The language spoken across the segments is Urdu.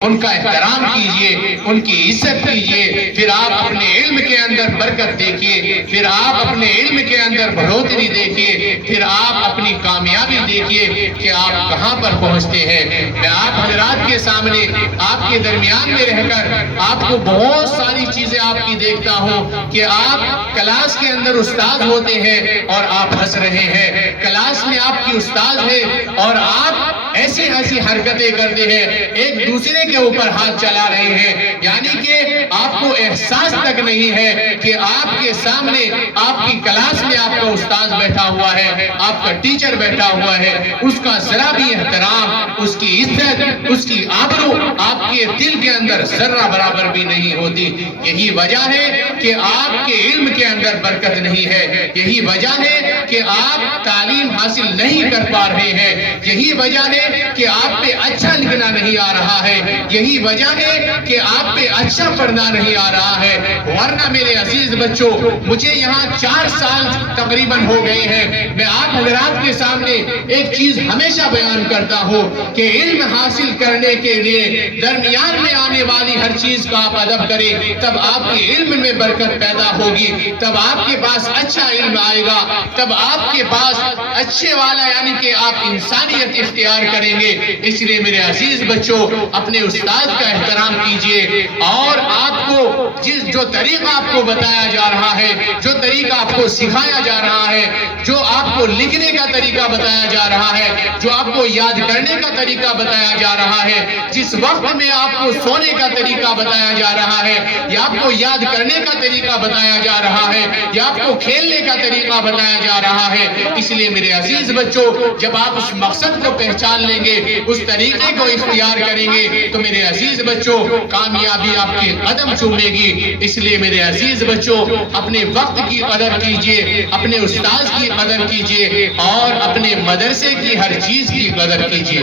ان کا احترام کیجئے، ان کی عزت کیجئے، پھر آپ اپنے علم کے اندر برکت دیکھیے، پھر آپ اپنے علم کے اندر بڑھوتری دیکھیے، پھر آپ اپنی کامیابی دیکھیے کہ آپ کہاں پر پہنچتے ہیں۔ میں آپ حضرات کے سامنے، آپ کے درمیان میں رہ کر آپ کو بہت ساری چیزیں آپ کی دیکھتا ہوں کہ آپ کلاس کے اندر استاد ہوتے ہیں اور آپ ہنس رہے ہیں، کلاس میں آپ کی استاد ہے اور آپ ایسی ایسی حرکتیں کرتے ہیں، ایک دوسرے کے اوپر ہاتھ چلا رہے ہیں، یعنی کہ آپ کو احساس تک نہیں ہے کہ آپ کے سامنے آپ کی کلاس میں آپ کا استاد بیٹھا ہوا ہے، آپ کا ٹیچر بیٹھا ہوا ہے، اس کا ذرا بھی احترام، اس کی عزت، اس کی آبرو آپ کے دل کے اندر ذرہ برابر بھی نہیں ہوتی۔ یہی وجہ ہے کہ آپ کے علم کے اندر برکت نہیں ہے، یہی وجہ ہے کہ آپ تعلیم حاصل نہیں کر پا رہے ہیں، یہی وجہ ہے کہ آپ پہ اچھا لکھنا نہیں آ رہا ہے، یہی وجہ ہے کہ آپ پہ اچھا پڑھنا نہیں آ رہا ہے۔ ورنہ میرے عزیز بچوں، مجھے یہاں 4 سال تقریباً ہو گئے ہیں، میں آپ حضرات کے سامنے ایک چیز ہمیشہ بیان کرتا ہوں کہ علم حاصل کرنے کے لیے درمیان میں آنے والی ہر چیز کا آپ ادب کریں، تب آپ کے علم میں برکت پیدا ہوگی، تب آپ کے پاس اچھا علم آئے گا، تب آپ کے پاس اچھے والا یعنی کہ آپ انسانیت اختیار کریں گے۔ اس لیے میرے عزیز بچوں، اپنے استاد کا احترام کیجئے اور آپ کو جو طریقہ آپ کو بتایا جا رہا ہے، جو طریقہ آپ کو سکھایا جا رہا ہے، جو آپ کو لکھنے کا طریقہ بتایا جا رہا ہے، جو آپ کو یاد کرنے کا طریقہ بتایا جا رہا ہے، جس وقت میں آپ کو سونے کا طریقہ بتایا جا رہا ہے، یا آپ کو یاد کرنے کا طریقہ بتایا جا رہا ہے، یا آپ کو کھیلنے کا طریقہ بتایا جا رہا ہے، اس لیے میرے عزیز بچوں، جب آپ اس مقصد کو پہچان لیں گے، اس طریقے کو اختیار کریں گے، تو میرے عزیز بچوں کامیابی آپ کے قدم چومے گی۔ اس لیے میرے عزیز بچوں، اپنے وقت کی قدر کیجئے، اپنے استاذ کی قدر کیجئے اور اپنے مدرسے کی ہر چیز کی قدر کیجئے۔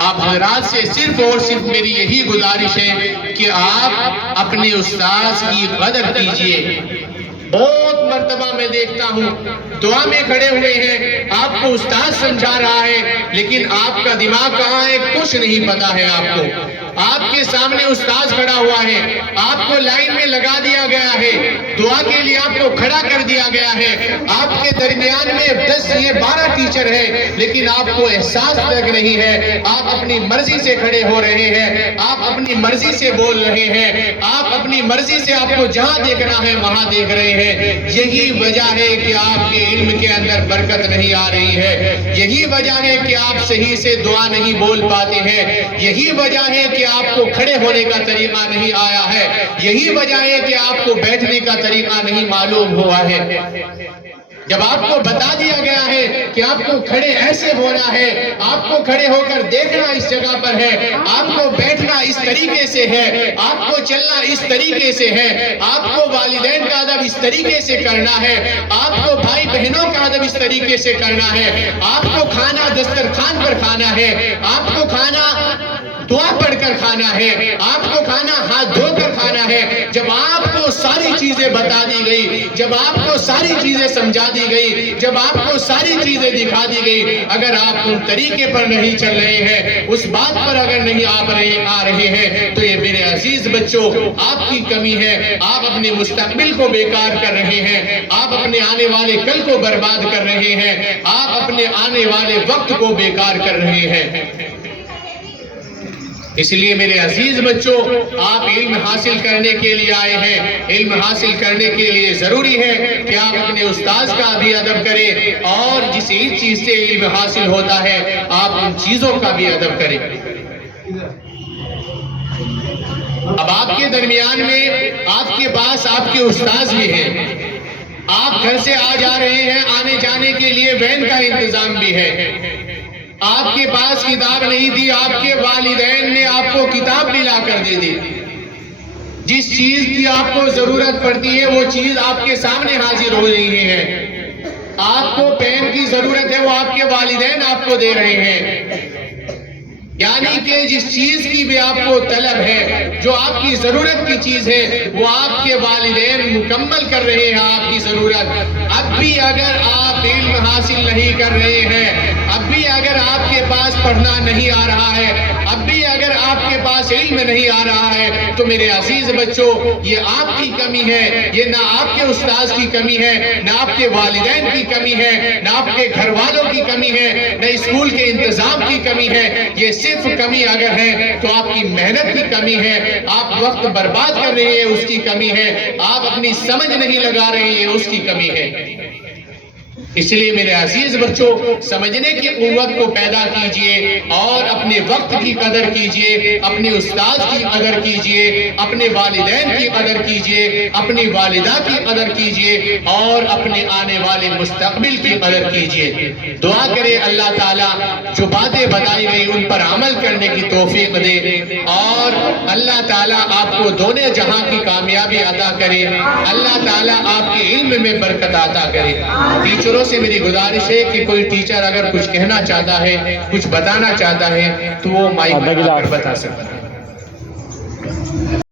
آپ حضرات سے صرف اور صرف میری یہی گزارش ہے کہ آپ اپنے استاذ کی قدر کیجئے۔ بہت مرتبہ میں دیکھتا ہوں دعا میں کھڑے ہوئے ہیں، آپ کو استاد سمجھا رہا ہے لیکن آپ کا دماغ کہاں ہے کچھ نہیں پتا ہے آپ کو۔ آپ کے سامنے استاد کھڑا ہوا ہے، آپ کو لائن میں لگا دیا گیا ہے، دعا کے لیے آپ کو کھڑا کر دیا گیا ہے، آپ کے درمیان میں 10 یا 12 ٹیچر ہیں لیکن آپ کو احساس تک نہیں ہے، آپ اپنی مرضی سے کھڑے ہو رہے ہیں، آپ اپنی مرضی سے بول رہے ہیں، آپ اپنی مرضی سے آپ کو جہاں دیکھنا ہے وہاں دیکھ رہے ہیں۔ یہی وجہ ہے کہ آپ کے علم کے اندر برکت نہیں آ رہی ہے، یہی وجہ ہے کہ آپ صحیح سے دعا نہیں بول پاتے ہیں، یہی وجہ ہے کہ آپ کو کھڑے ہونے کا طریقہ نہیں آیا ہے، یہی وجہ ہے کہ آپ کو بیٹھنے کا طریقہ نہیں معلوم ہوا ہے۔ جب آپ کو بتا دیا گیا ہے کہ آپ کو کھڑے ایسے ہونا ہے، آپ کو کھڑے ہو کر دیکھنا اس جگہ پر ہے، آپ کو بیٹھنا اس طریقے سے ہے، آپ کو چلنا اس طریقے سے ہے، آپ کو والدین کا ادب اس طریقے سے کرنا ہے، آپ کو بھائی بہنوں کا ادب اس طریقے سے کرنا ہے، آپ کو کھانا دسترخوان پر کھانا ہے، آپ کو کھانا دعا پڑھ کر کھانا ہے، آپ کو کھانا ہاتھ دھو کر کھانا ہے۔ جب آپ کو ساری چیزیں بتا دی گئی، جب آپ کو ساری چیزیں سمجھا دی گئی، جب آپ کو ساری چیزیں دکھا دی گئی، اگر آپ ان طریقے پر نہیں چل رہے ہیں، اس بات پر اگر نہیں آ رہے ہیں، تو یہ میرے عزیز بچوں آپ کی کمی ہے، آپ اپنے مستقبل کو بیکار کر رہے ہیں، آپ اپنے آنے والے کل کو برباد کر رہے ہیں، آپ اپنے آنے والے وقت کو بیکار کر رہے ہیں۔ اس لیے میرے عزیز بچوں، آپ علم حاصل کرنے کے لیے آئے ہیں، علم حاصل کرنے کے لیے ضروری ہے کہ آپ اپنے استاذ کا بھی ادب کریں اور جس چیز سے علم حاصل ہوتا ہے آپ ان چیزوں کا بھی ادب کریں۔ اب آپ کے درمیان میں آپ کے پاس آپ کے استاذ بھی ہیں، آپ گھر سے آ جا رہے ہیں، آنے جانے کے لیے وین کا انتظام بھی ہے، آپ کے پاس کتاب نہیں تھی، آپ کے والدین نے آپ کو کتاب بھی لا کر دے دی، جس چیز کی آپ کو ضرورت پڑتی ہے وہ چیز آپ کے سامنے حاضر ہو رہی ہے، آپ کو پین کی ضرورت ہے وہ آپ کے والدین آپ کو دے رہے ہیں، یعنی کہ جس چیز کی بھی آپ کو طلب ہے، جو آپ کی ضرورت کی چیز ہے وہ آپ کے والدین مکمل کر رہے ہیں آپ کی ضرورت۔ اب بھی اگر آپ علم حاصل نہیں کر رہے ہیں، اب بھی اگر آپ کے پاس پڑھنا نہیں آ رہا ہے، اب بھی اگر آپ کے پاس علم نہیں آ رہا ہے، تو میرے عزیز بچوں، یہ آپ کی کمی ہے، یہ نہ آپ کے استاذ کی کمی ہے، نہ آپ کے والدین کی کمی ہے، نہ آپ کے گھر والوں کی کمی ہے، نہ اسکول کے انتظام کی کمی ہے۔ یہ صرف کمی اگر ہے تو آپ کی محنت کی کمی ہے، آپ وقت برباد کر رہے ہیں اس کی کمی ہے، آپ اپنی سمجھ نہیں لگا رہے ہیں اس کی کمی ہے۔ اس لیے میرے عزیز بچوں، سمجھنے کی قوت کو پیدا کیجئے اور اپنے وقت کی قدر کیجئے، اپنے استاد کی قدر کیجئے، اپنے والدین کی قدر کیجئے، اپنی والدہ کی قدر کیجئے اور اپنے آنے والے مستقبل کی قدر کیجئے۔ دعا کرے اللہ تعالیٰ جو باتیں بتائی گئی ان پر عمل کرنے کی توفیق دے، اور اللہ تعالیٰ آپ کو دونوں جہاں کی کامیابی عطا کرے، اللہ تعالیٰ آپ کے علم میں برکت عطا کرے۔ ٹیچروں سے میری گزارش ہے کہ کوئی ٹیچر اگر کچھ کہنا چاہتا ہے، کچھ بتانا چاہتا ہے تو وہ مائک پر آ کر بتا سکتا ہے۔